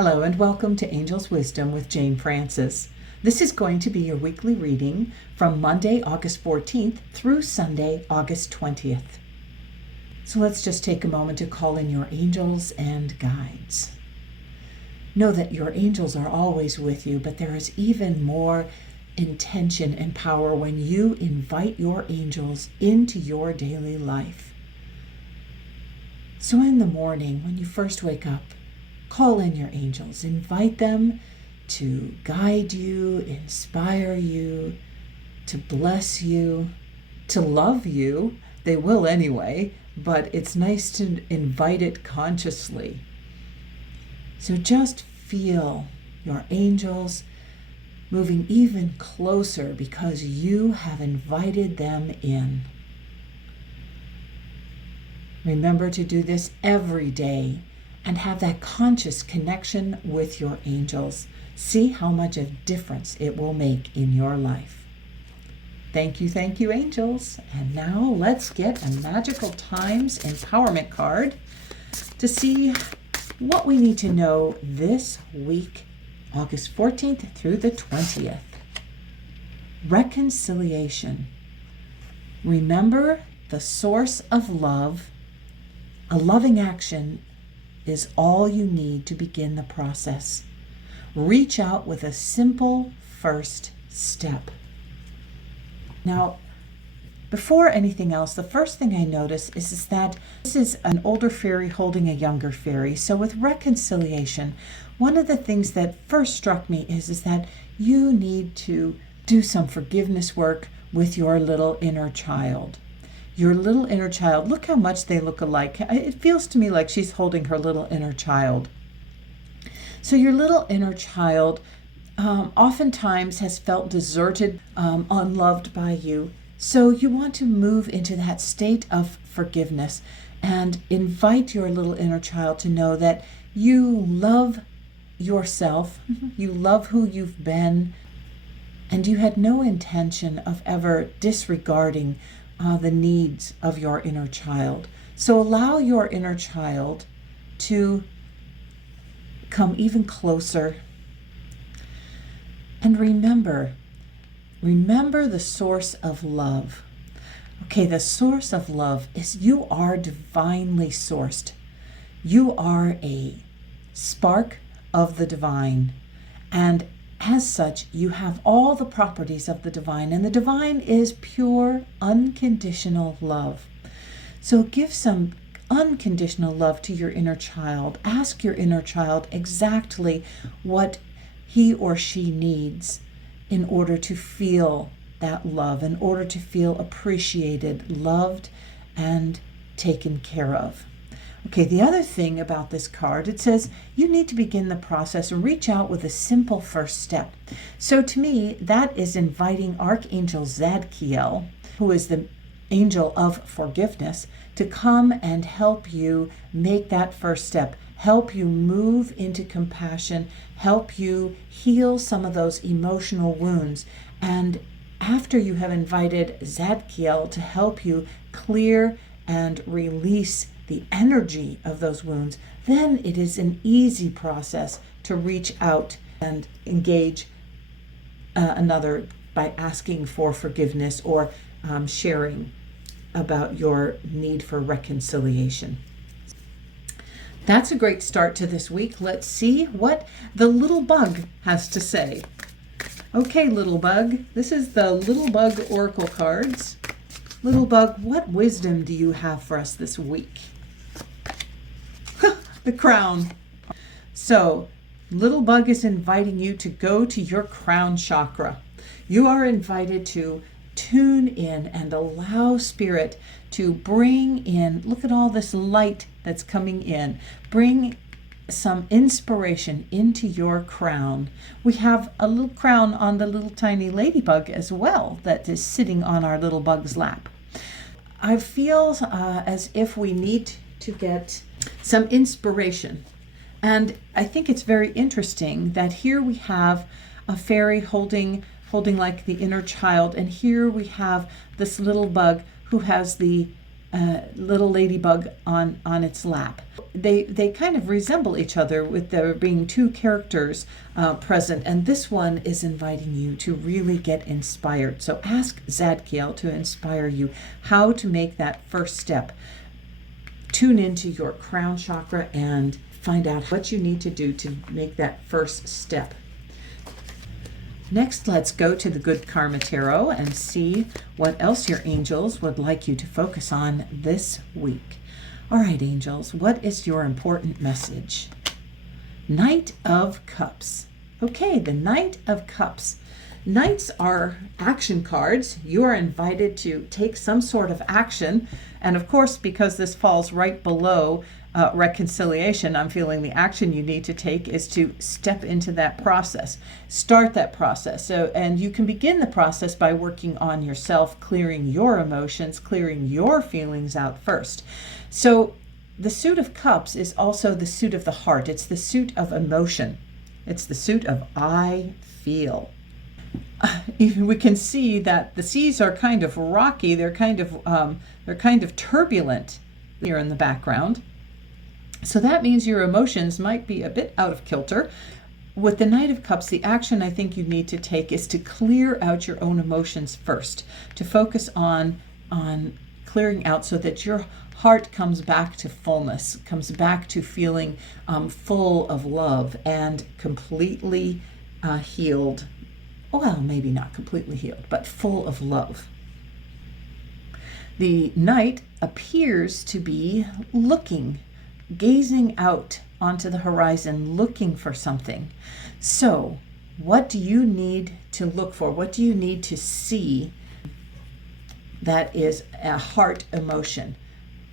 Hello and welcome to Angel's Wisdom with Jane Francis. This is going to be your weekly reading from Monday, August 14th through Sunday, August 20th. So let's just take a moment to call in your angels and guides. Know that your angels are always with you, but there is even more intention and power when you invite your angels into your daily life. So in the morning, when you first wake up, call in your angels. Invite them to guide you, inspire you, to bless you, to love you. They will anyway, but it's nice to invite it consciously. So just feel your angels moving even closer because you have invited them in. Remember to do this every day and have that conscious connection with your angels. See how much of difference it will make in your life. Thank you, angels. And now let's get a Magical Times Empowerment card to see what we need to know this week, August 14th through the 20th. Reconciliation. Remember the source of love. A loving action is all you need to begin the process. Reach out with a simple first step. Now, before anything else, the first thing I notice is that this is an older fairy holding a younger fairy. So with reconciliation, one of the things that first struck me is that you need to do some forgiveness work with your little inner child. Your little inner child, look how much they look alike. It feels to me like she's holding her little inner child. So your little inner child oftentimes has felt deserted, unloved by you. So you want to move into that state of forgiveness and invite your little inner child to know that you love yourself, you love who you've been, and you had no intention of ever disregarding the needs of your inner child. So allow your inner child to come even closer. And remember the source of love. Okay, the source of love is you are divinely sourced. You are a spark of the divine. And as such, you have all the properties of the divine, and the divine is pure, unconditional love. So give some unconditional love to your inner child. Ask your inner child exactly what he or she needs in order to feel that love, in order to feel appreciated, loved, and taken care of. Okay, the other thing about this card, it says you need to begin the process and reach out with a simple first step. So to me, that is inviting Archangel Zadkiel, who is the angel of forgiveness, to come and help you make that first step, help you move into compassion, help you heal some of those emotional wounds. And after you have invited Zadkiel to help you clear and release the energy of those wounds, then it is an easy process to reach out and engage another by asking for forgiveness or sharing about your need for reconciliation. That's a great start to this week. Let's see what the little bug has to say. Okay, little bug, this is the little bug oracle cards. Little bug, what wisdom do you have for us this week? The crown. So, little bug is inviting you to go to your crown chakra. You are invited to tune in and allow spirit to bring in, look at all this light that's coming in. Bring some inspiration into your crown. We have a little crown on the little tiny ladybug as well that is sitting on our little bug's lap. I feel as if we need to get some inspiration. And I think it's very interesting that here we have a fairy holding like the inner child, and here we have this little bug who has the little ladybug on its lap. They kind of resemble each other with there being two characters present, and this one is inviting you to really get inspired. So ask Zadkiel to inspire you how to make that first step. Tune into your crown chakra and find out what you need to do to make that first step. Next, let's go to the Good Karma Tarot and see what else your angels would like you to focus on this week. All right, angels, what is your important message? Knight of Cups. Okay, the Knight of Cups. Knights are action cards. You are invited to take some sort of action. And of course, because this falls right below reconciliation, I'm feeling the action you need to take is to step into that process, start that process. So, and you can begin the process by working on yourself, clearing your emotions, clearing your feelings out first. So the suit of cups is also the suit of the heart. It's the suit of emotion. It's the suit of I feel. Even we can see that the seas are kind of rocky. They're kind of turbulent here in the background. So that means your emotions might be a bit out of kilter. With the Knight of Cups, the action I think you need to take is to clear out your own emotions first, to focus on clearing out so that your heart comes back to fullness, comes back to feeling full of love and completely healed. Well, maybe not completely healed, but full of love. The Knight appears to be gazing out onto the horizon, looking for something. So, what do you need to look for? What do you need to see that is a heart emotion?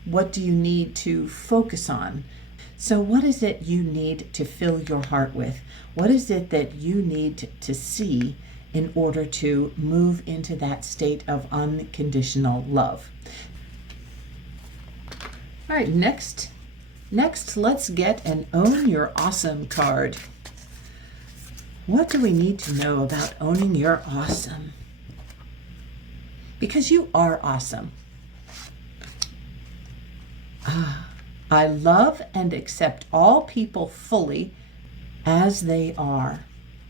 What do you need to focus on? So what is it you need to fill your heart with? What is it that you need to see in order to move into that state of unconditional love? All right, next, let's get an Own Your Awesome card. What do we need to know about owning your awesome? Because you are awesome. I love and accept all people fully as they are.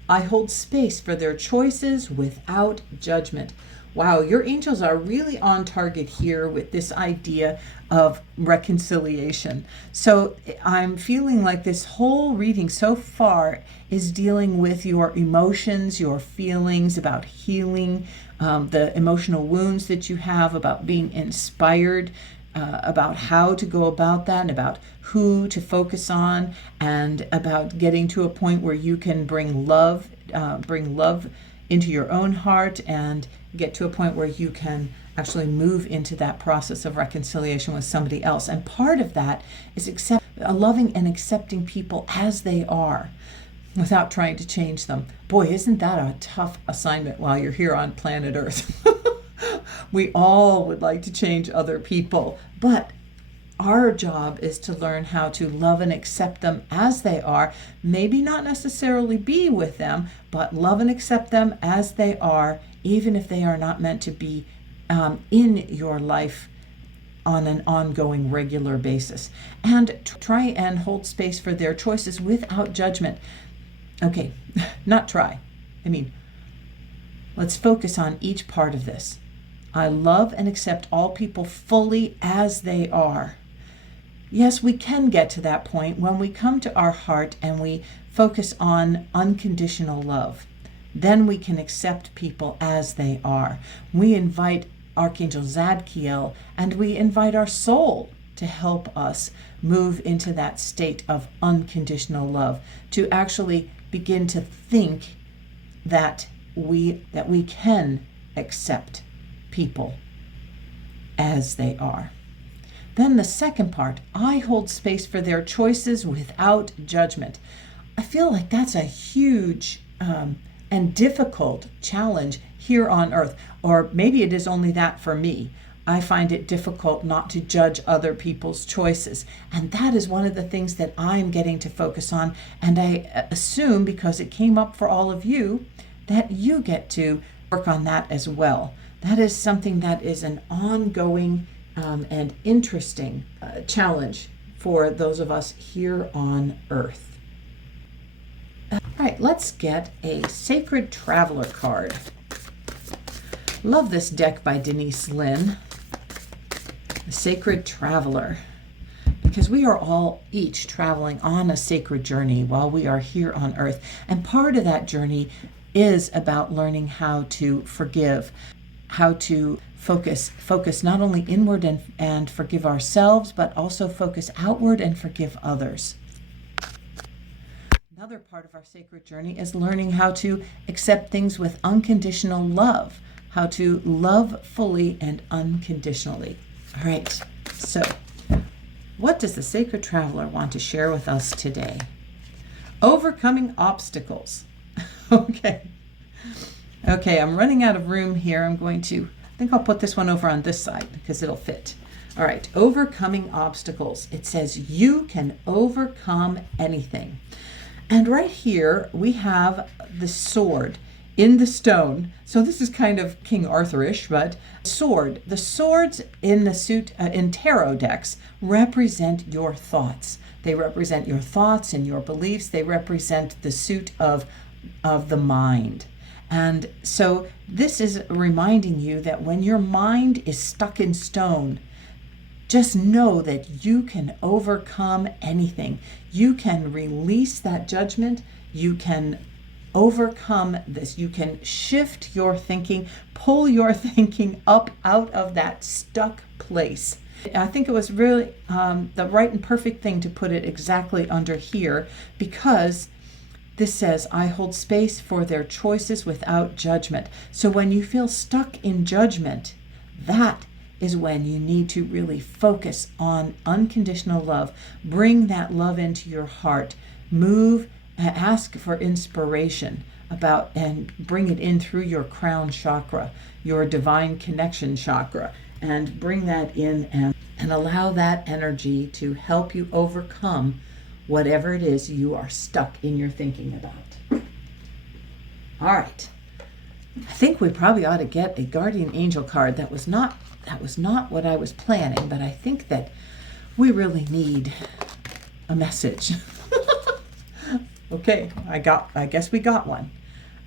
I hold space for their choices without judgment. Wow, your angels are really on target here with this idea of reconciliation. So I'm feeling like this whole reading so far is dealing with your emotions, your feelings about healing, the emotional wounds that you have, about being inspired, about how to go about that, and about who to focus on, and about getting to a point where you can bring love into your own heart and get to a point where you can actually move into that process of reconciliation with somebody else. And part of that is loving and accepting people as they are without trying to change them. Boy, isn't that a tough assignment while you're here on planet Earth? We all would like to change other people, but our job is to learn how to love and accept them as they are, maybe not necessarily be with them, but love and accept them as they are, even if they are not meant to be in your life on an ongoing, regular basis. And try and hold space for their choices without judgment. Okay, not try. I mean, let's focus on each part of this. I love and accept all people fully as they are. Yes, we can get to that point when we come to our heart and we focus on unconditional love. Then we can accept people as they are. We invite Archangel Zadkiel and we invite our soul to help us move into that state of unconditional love, to actually begin to think that we can accept people as they are. Then the second part, I hold space for their choices without judgment. I feel like that's a huge and difficult challenge here on earth, or maybe it is only that for me. I find it difficult not to judge other people's choices. And that is one of the things that I'm getting to focus on. And I assume, because it came up for all of you, that you get to work on that as well. That is something that is an ongoing and interesting challenge for those of us here on earth. All right, let's get a Sacred Traveler card. Love this deck by Denise Lynn, the Sacred Traveler, because we are all each traveling on a sacred journey while we are here on earth. And part of that journey is about learning how to forgive, how to focus not only inward and forgive ourselves, but also focus outward and forgive others. Another part of our sacred journey is learning how to accept things with unconditional love, how to love fully and unconditionally. All right, so what does the Sacred Traveler want to share with us today? Overcoming obstacles. Okay, I'm running out of room here. I think I'll put this one over on this side because it'll fit. All right, overcoming obstacles. It says you can overcome anything. And right here we have the sword in the stone. So this is kind of King Arthurish, but sword. The swords in the suit in tarot decks represent your thoughts. They represent your thoughts and your beliefs. They represent the suit of the mind. And so this is reminding you that when your mind is stuck in stone, just know that you can overcome anything. You can release that judgment. You can overcome this. You can shift your thinking, pull your thinking up out of that stuck place. I think it was really the right and perfect thing to put it exactly under here, because this says, I hold space for their choices without judgment. So when you feel stuck in judgment, that is when you need to really focus on unconditional love. Bring that love into your heart. Ask for inspiration and bring it in through your crown chakra, your divine connection chakra, and bring that in and allow that energy to help you overcome whatever it is you are stuck in your thinking about. All right. I think we probably ought to get a guardian angel card. That was not what I was planning, but I think that we really need a message. Okay, I guess we got one.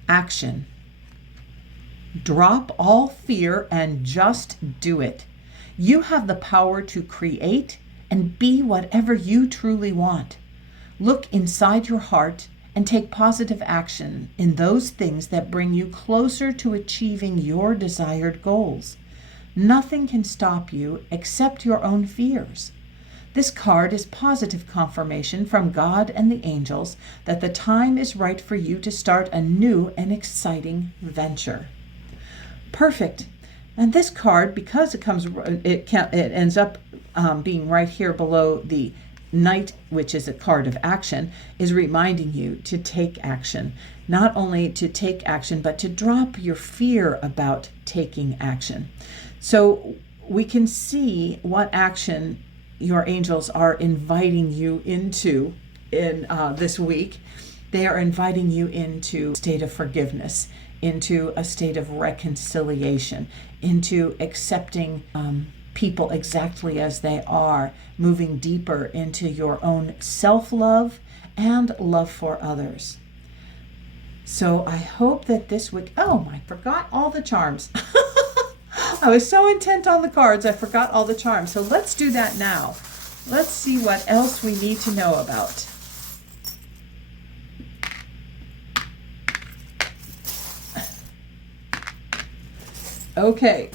Action. Drop all fear and just do it. You have the power to create and be whatever you truly want. Look inside your heart and take positive action in those things that bring you closer to achieving your desired goals. Nothing can stop you except your own fears. This card is positive confirmation from God and the angels that the time is right for you to start a new and exciting venture. Perfect. And this card, because it ends up being right here below the Knight, which is a card of action, is reminding you to take action. Not only to take action, but to drop your fear about taking action. So we can see what action your angels are inviting you into in this week. They are inviting you into a state of forgiveness, into a state of reconciliation, into accepting people exactly as they are, moving deeper into your own self-love and love for others. So I hope that this week, I forgot all the charms. I was so intent on the cards, I forgot all the charms. So let's do that now. Let's see what else we need to know about. Okay.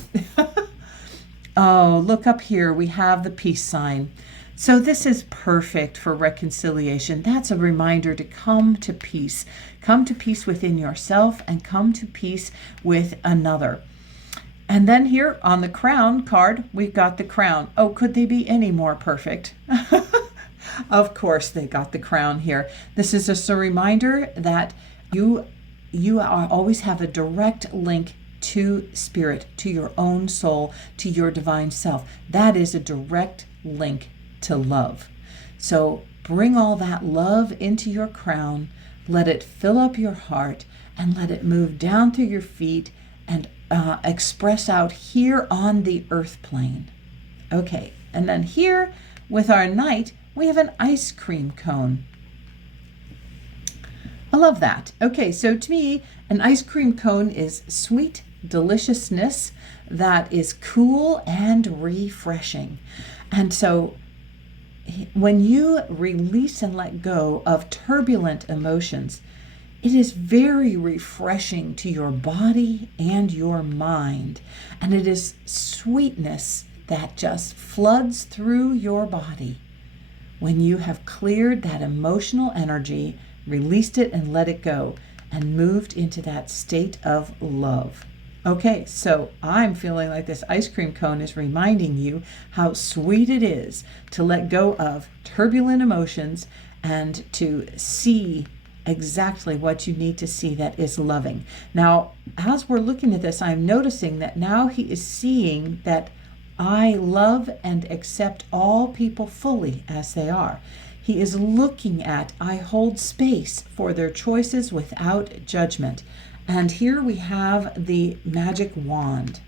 Oh, look up here. We have the peace sign. So this is perfect for reconciliation. That's a reminder to come to peace. Come to peace within yourself and come to peace with another. And then here on the crown card, we've got the crown. Oh, could they be any more perfect? Of course, they got the crown here. This is just a reminder that you always have a direct link to spirit, to your own soul, to your divine self. That is a direct link to love. So bring all that love into your crown, let it fill up your heart, and let it move down through your feet and express out here on the earth plane. Okay, and then here with our knight, we have an ice cream cone. I love that. Okay, so to me, an ice cream cone is sweet deliciousness that is cool and refreshing. And so when you release and let go of turbulent emotions, it is very refreshing to your body and your mind. And it is sweetness that just floods through your body when you have cleared that emotional energy, released it and let it go, and moved into that state of love. Okay, so I'm feeling like this ice cream cone is reminding you how sweet it is to let go of turbulent emotions and to see exactly what you need to see that is loving. Now, as we're looking at this, I'm noticing that now he is seeing that I love and accept all people fully as they are. He is looking at, I hold space for their choices without judgment. And here we have the magic wand.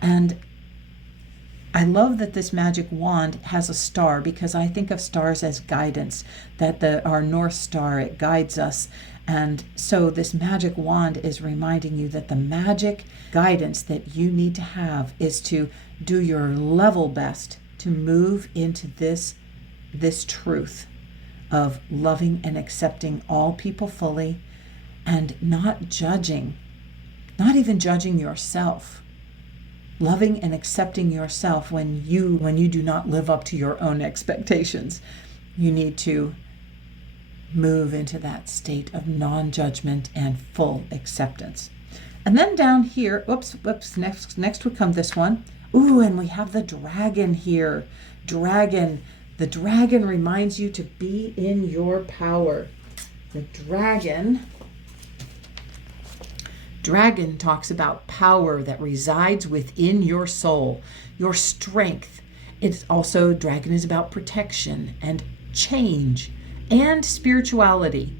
And I love that this magic wand has a star, because I think of stars as guidance, that our North Star, it guides us. And so this magic wand is reminding you that the magic guidance that you need to have is to do your level best to move into this truth of loving and accepting all people fully, and not judging, not even judging yourself. Loving and accepting yourself when you do not live up to your own expectations. You need to move into that state of non-judgment and full acceptance. And then down here, next would come this one. Ooh, and we have the dragon here. Dragon. The dragon reminds you to be in your power. The Dragon talks about power that resides within your soul, your strength. It's also, dragon is about protection and change and spirituality.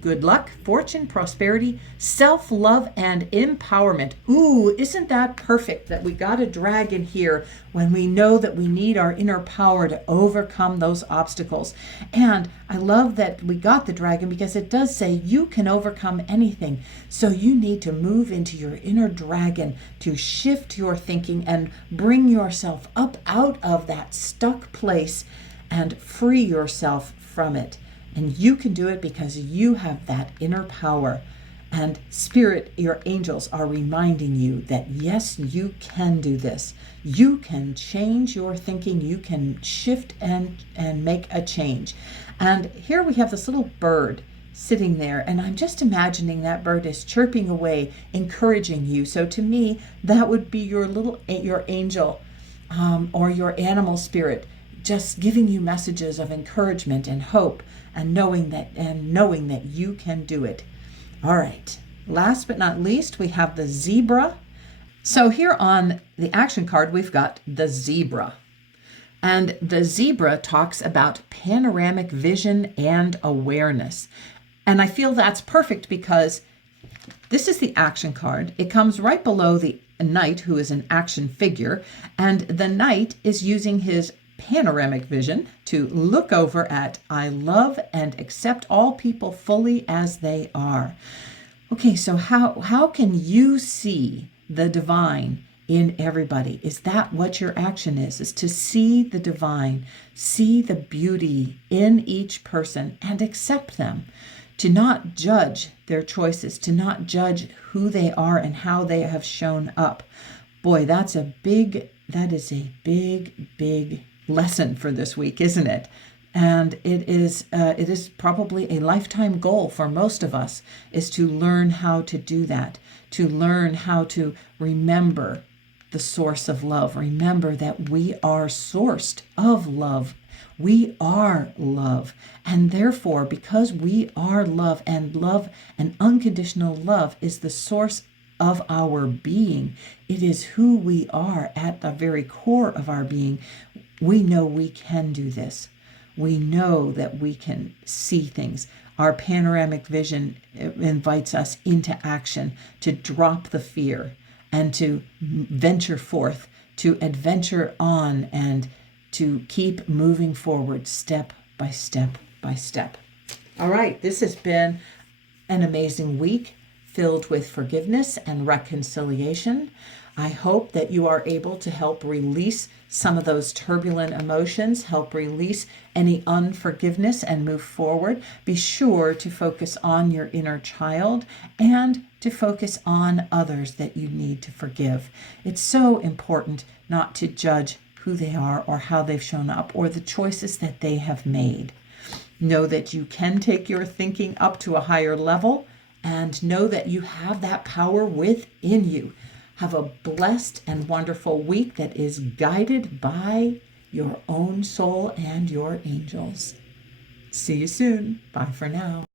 Good luck, fortune, prosperity, self-love, and empowerment. Ooh, isn't that perfect that we got a dragon here when we know that we need our inner power to overcome those obstacles. And I love that we got the dragon because it does say you can overcome anything. So you need to move into your inner dragon to shift your thinking and bring yourself up out of that stuck place and free yourself from it. And you can do it because you have that inner power. And Spirit, your angels are reminding you that yes, you can do this. You can change your thinking. You can shift and make a change. And here we have this little bird sitting there, and I'm just imagining that bird is chirping away, encouraging you. So to me, that would be your angel or your animal spirit, just giving you messages of encouragement and hope, and knowing that you can do it. All right. Last but not least, we have the zebra. So here on the action card, we've got the zebra. And the zebra talks about panoramic vision and awareness. And I feel that's perfect because this is the action card. It comes right below the knight, who is an action figure. And the knight is using his panoramic vision to look over at, I love and accept all people fully as they are. Okay, so how can you see the divine in everybody? Is that what your action is to see the divine, see the beauty in each person and accept them, to not judge their choices, to not judge who they are and how they have shown up. Boy, that is a big lesson for this week, isn't it? And it is probably a lifetime goal for most of us, is to learn how to do that, to learn how to remember the source of love. Remember that we are sourced of love. We are love. And therefore, because we are love and unconditional love is the source of our being, it is who we are at the very core of our being. We know we can do this. We know that we can see things. Our panoramic vision invites us into action, to drop the fear and to venture forth to adventure on and to keep moving forward step by step by step. All right, this has been an amazing week filled with forgiveness and reconciliation. I hope that you are able to help release some of those turbulent emotions, help release any unforgiveness and move forward. Be sure to focus on your inner child and to focus on others that you need to forgive. It's so important not to judge who they are or how they've shown up or the choices that they have made. Know that you can take your thinking up to a higher level and know that you have that power within you. Have a blessed and wonderful week that is guided by your own soul and your angels. See you soon. Bye for now.